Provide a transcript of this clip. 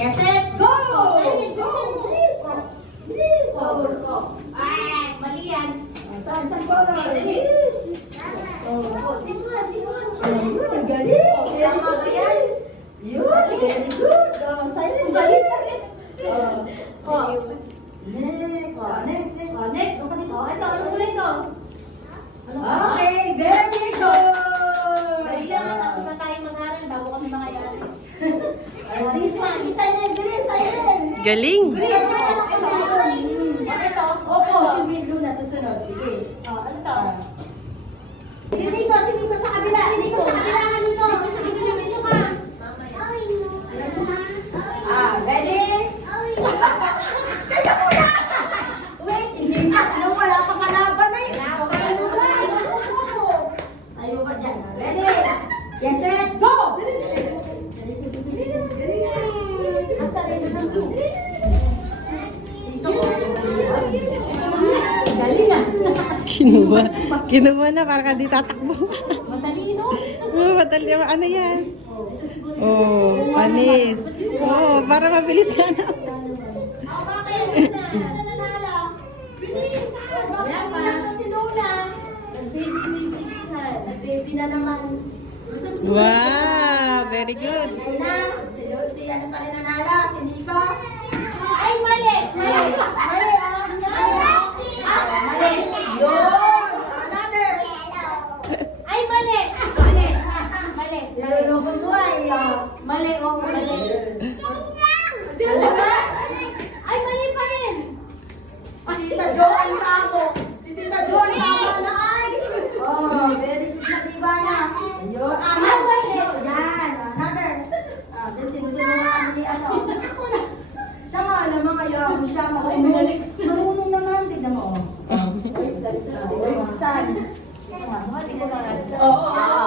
Yes, set, go! Bilis! Go! Ay, mali yan. Saan color? Bilis! This one. Alam mo, ang galing. Tama ba yan? Yun, very good. Silent. Balik. Next. Next. Ito, ano mula ito? Okay, very good. Dali lang, tapos na tayo mag-aral bago kami makayari. This one, silent, bilis, silent. Galing. Ito. Opo, si Windu na susunod. Sige. Ano to? Si Nico sa kabila. Si Nico sa kabila ka nito. Sa kabila ka. Ready? Teka muna! Wait, hindi nga. Alam, wala pa kalaban eh. Tayo ka dyan. Ready? Yes, set, go! Asa rin na ng blue. Galing ah. Kinuha na para ka di tatakbo. Matalino. Madali. Ano yan? Oh, panis. Oh, para mabilis ka na. Okay. Nananala. Bilis. Bakit na si Lola? Nag-baby na naman. Wow, very good. Ay na. Si ano pa rin nanala? Si Nico? Ay, mali. Mali. Yun. Another. Ay, mali. Nalulungkot mo ay. Mali. Ay, mali pa rin. Si Tita Jo ay tamo. Si Tita Jo ay tama na ay. Oh, very good na diba na. Ayun. Yan. Another. Sinutulungan ni ano. Siya nga naman ngayon. Siya marunong naman. Tignan mo. Saan? Oo.